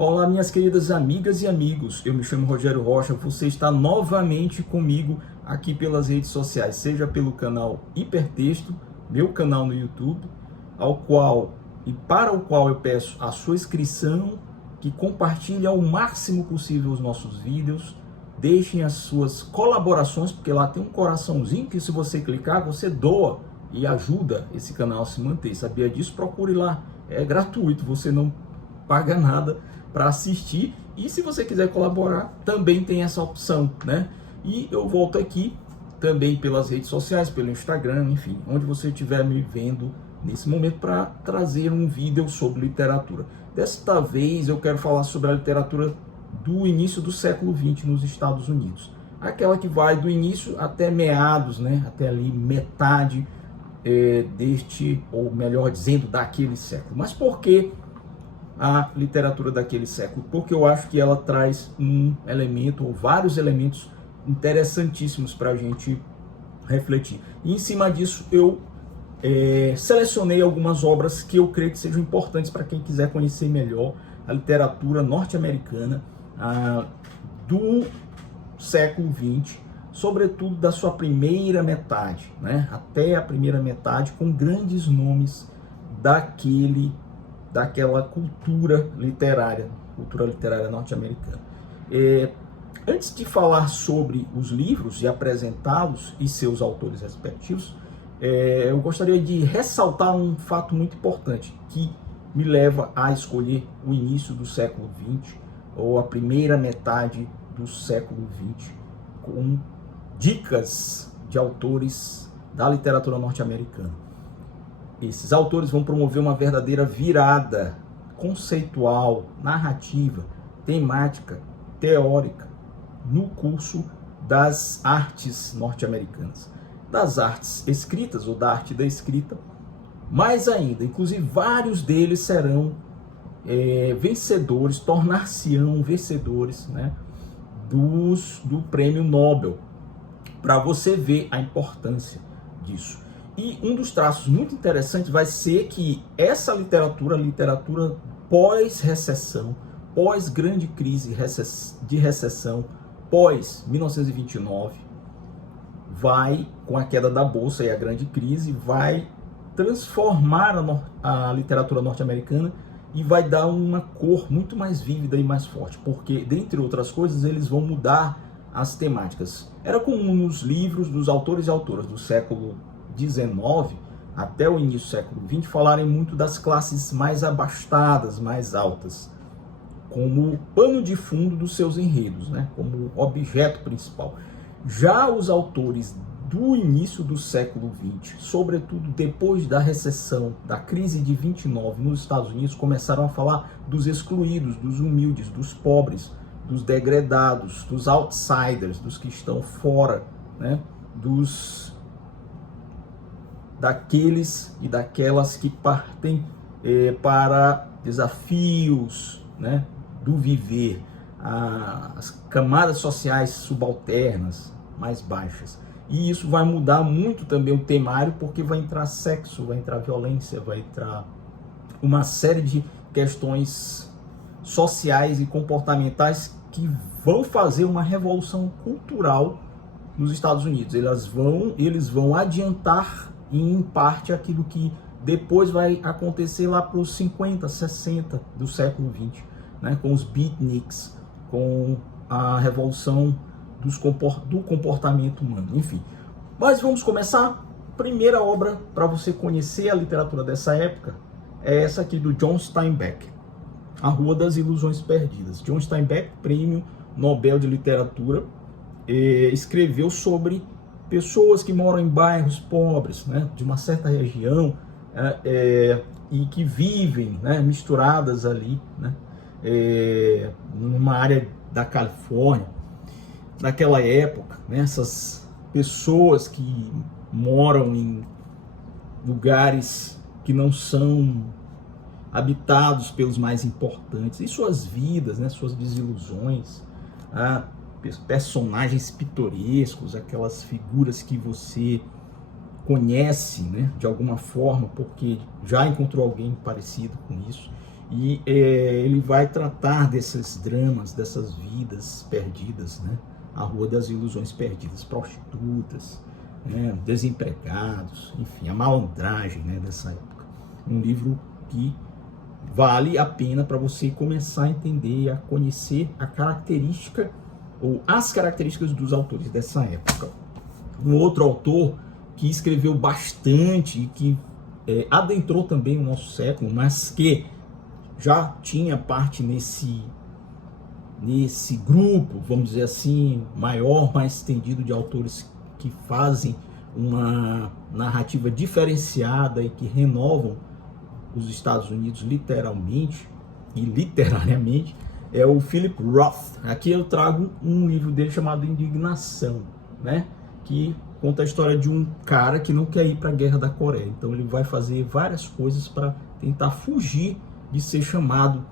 Olá, minhas queridas amigas e amigos, eu me chamo Rogério Rocha, você está novamente comigo aqui pelas redes sociais, seja pelo canal Hipertexto, meu canal no YouTube, para o qual eu peço a sua inscrição, que compartilhe ao máximo possível os nossos vídeos, deixem as suas colaborações, porque lá tem um coraçãozinho que se você clicar, você doa e ajuda esse canal a se manter. Sabia disso? Procure lá, é gratuito, você não paga nada para assistir, e se você quiser colaborar, também tem essa opção, né? E eu volto aqui também pelas redes sociais, pelo Instagram, enfim, onde você estiver me vendo nesse momento, para trazer um vídeo sobre literatura. Desta vez eu quero falar sobre a literatura do início do século XX nos Estados Unidos, aquela que vai do início até meados, né? Até ali metade deste, ou melhor dizendo, daquele século. Mas por que a literatura daquele século? Porque eu acho que ela traz um elemento, ou vários elementos interessantíssimos para a gente refletir. E em cima disso eu selecionei algumas obras que eu creio que sejam importantes para quem quiser conhecer melhor a literatura norte-americana do século XX, sobretudo da sua primeira metade, né? Até a primeira metade, com grandes nomes daquela cultura literária norte-americana. Antes de falar sobre os livros e apresentá-los e seus autores respectivos, eu gostaria de ressaltar um fato muito importante que me leva a escolher o início do século XX ou a primeira metade do século XX com dicas de autores da literatura norte-americana. Esses autores vão promover uma verdadeira virada conceitual, narrativa, temática, teórica no curso das artes norte-americanas, das artes escritas ou da arte da escrita. Mais ainda, inclusive vários deles serão vencedores, tornar-se-ão vencedores, né, do Prêmio Nobel, para você ver a importância disso. E um dos traços muito interessantes vai ser que essa literatura pós-recessão, pós-grande crise de recessão, pós-1929, vai, com a queda da Bolsa e a grande crise, vai transformar a literatura norte-americana e vai dar uma cor muito mais vívida e mais forte, porque, dentre outras coisas, eles vão mudar as temáticas. Era comum nos livros dos autores e autoras do século XIX até o início do século XX falarem muito das classes mais abastadas, mais altas, como pano de fundo dos seus enredos, né? Como objeto principal. Já os autores do início do século XX, sobretudo depois da recessão, da crise de 29 nos Estados Unidos, começaram a falar dos excluídos, dos humildes, dos pobres, dos degredados, dos outsiders, dos que estão fora, né? Daqueles e daquelas que partem para desafios, né, do viver, as camadas sociais subalternas, mais baixas. E isso vai mudar muito também o temário, porque vai entrar sexo, vai entrar violência, vai entrar uma série de questões sociais e comportamentais que vão fazer uma revolução cultural nos Estados Unidos. Eles vão adiantar em parte aquilo que depois vai acontecer lá para os 50, 60 do século XX, né? Com os beatniks, com a revolução do comportamento humano, enfim. Mas vamos começar. Primeira obra para você conhecer a literatura dessa época é essa aqui do John Steinbeck, A Rua das Ilusões Perdidas. John Steinbeck, Prêmio Nobel de Literatura, escreveu sobre pessoas que moram em bairros pobres, né, de uma certa região, e que vivem, né, misturadas ali, né, numa área da Califórnia, naquela época, né, essas pessoas que moram em lugares que não são habitados pelos mais importantes, e suas vidas, né, suas desilusões, personagens pitorescos, aquelas figuras que você conhece, né, de alguma forma, porque já encontrou alguém parecido com isso. E ele vai tratar desses dramas, dessas vidas perdidas, né? A Rua das Ilusões Perdidas, prostitutas, né? Desempregados, enfim, a malandragem, né, dessa época. Um livro que vale a pena para você começar a entender e a conhecer a característica ou as características dos autores dessa época. Um outro autor que escreveu bastante e que adentrou também o nosso século, mas que já tinha parte nesse grupo, vamos dizer assim, maior, mais estendido de autores que fazem uma narrativa diferenciada e que renovam os Estados Unidos literalmente e literariamente, é o Philip Roth. Aqui eu trago um livro dele chamado Indignação, né? Que conta a história de um cara que não quer ir para a Guerra da Coreia. Então ele vai fazer várias coisas para tentar fugir de ser chamado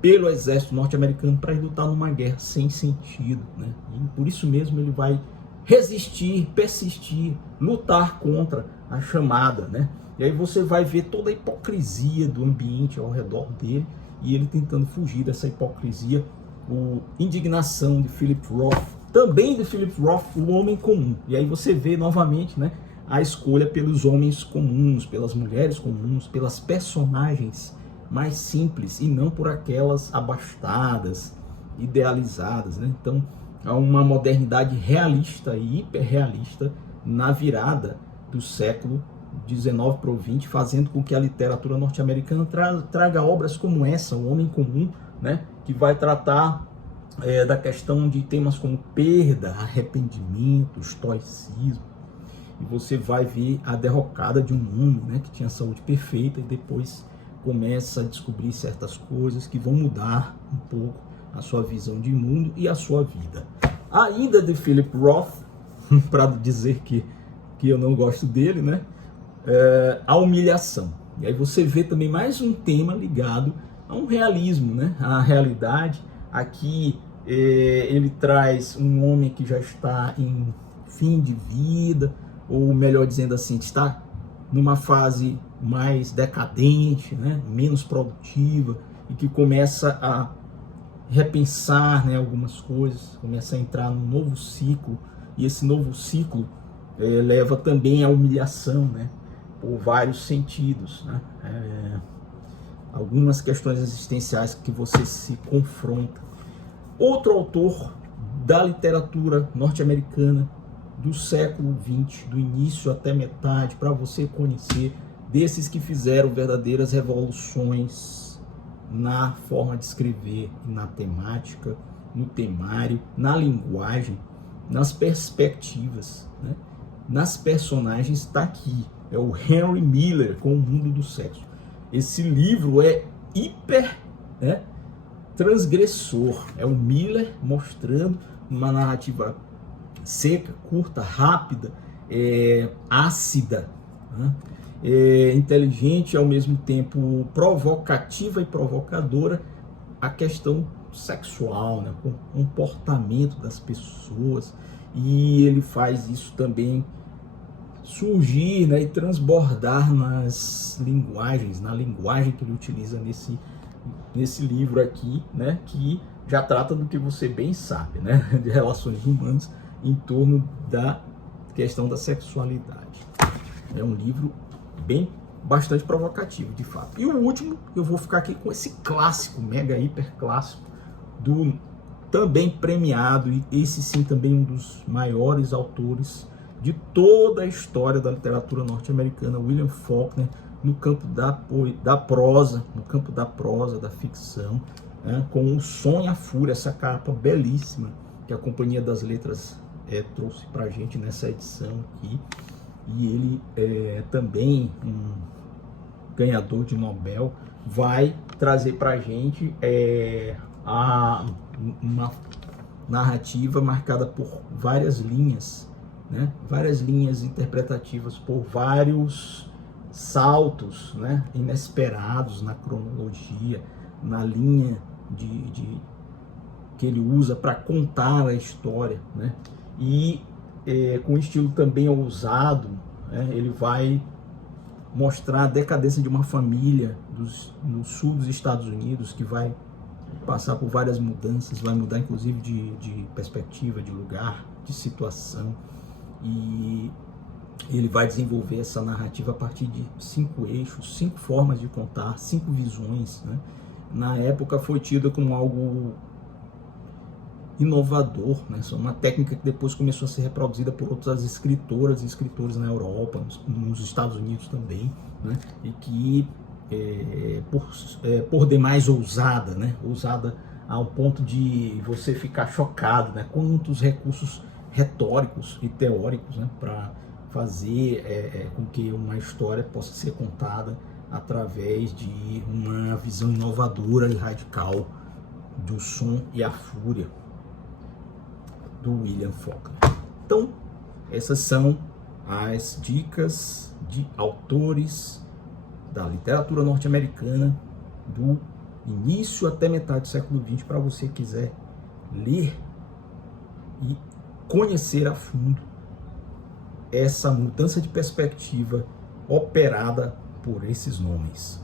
pelo exército norte-americano para ir lutar numa guerra sem sentido, né? E por isso mesmo ele vai resistir, persistir, lutar contra a chamada, né? E aí você vai ver toda a hipocrisia do ambiente ao redor dele e ele tentando fugir dessa hipocrisia. O Indignação, de Philip Roth, também de Philip Roth, O Homem Comum. E aí você vê novamente, né, a escolha pelos homens comuns, pelas mulheres comuns, pelas personagens mais simples e não por aquelas abastadas, idealizadas, né? Então há uma modernidade realista e hiperrealista na virada do século 19 para o 20, fazendo com que a literatura norte-americana traga obras como essa, O Homem Comum, né, que vai tratar da questão de temas como perda, arrependimento, estoicismo. E você vai ver a derrocada de um homem, né, que tinha saúde perfeita e depois começa a descobrir certas coisas que vão mudar um pouco a sua visão de mundo e a sua vida. Ainda de Philip Roth, para dizer que eu não gosto dele, né? A humilhação. E aí você vê também mais um tema ligado a um realismo, né? A realidade. Aqui ele traz um homem que já está em fim de vida, ou melhor dizendo assim, está numa fase mais decadente, né? Menos produtiva, e que começa a repensar, né, algumas coisas, começa a entrar num novo ciclo, e esse novo ciclo leva também à humilhação, né? Por vários sentidos, né? Algumas questões existenciais que você se confronta. Outro autor da literatura norte-americana do século XX, do início até metade, para você conhecer, desses que fizeram verdadeiras revoluções na forma de escrever, na temática, no temário, na linguagem, nas perspectivas, né? Nas personagens, está aqui. É o Henry Miller com O Mundo do Sexo. Esse livro é hiper, né, transgressor. É o Miller mostrando uma narrativa seca, curta, rápida, ácida, né, inteligente, ao mesmo tempo provocativa e provocadora, a questão sexual, né, o comportamento das pessoas. E ele faz isso também surgir, né, e transbordar nas linguagens, na linguagem que ele utiliza nesse livro aqui, né, que já trata do que você bem sabe, né, de relações humanas em torno da questão da sexualidade. É um livro bastante provocativo, de fato. E o último, eu vou ficar aqui com esse clássico, mega hiper clássico, do também premiado, e esse sim também um dos maiores autores de toda a história da literatura norte-americana, William Faulkner, no campo da prosa, no campo da prosa, da ficção, né, com O Som e a Fúria, essa capa belíssima que a Companhia das Letras trouxe para a gente nessa edição aqui. E ele também, um ganhador de Nobel, vai trazer para a gente uma narrativa marcada por várias linhas, né? Várias linhas interpretativas, por vários saltos, né, inesperados na cronologia, na linha que ele usa para contar a história, né? E com um estilo também ousado, né, ele vai mostrar a decadência de uma família no sul dos Estados Unidos, que vai passar por várias mudanças, vai mudar inclusive de perspectiva, de lugar, de situação, e ele vai desenvolver essa narrativa a partir de 5 eixos, 5 formas de contar, 5 visões, né? Na época foi tida como algo inovador, né? Isso é uma técnica que depois começou a ser reproduzida por outras escritoras e escritores na Europa, nos Estados Unidos também, né? E que por demais ousada, né? Ousada ao ponto de você ficar chocado, né? Quantos recursos retóricos e teóricos, né? Para fazer com que uma história possa ser contada através de uma visão inovadora e radical do som e a fúria do William Faulkner. Então, essas são as dicas de autores da literatura norte-americana do início até metade do século XX, para você quiser ler e conhecer a fundo essa mudança de perspectiva operada por esses nomes.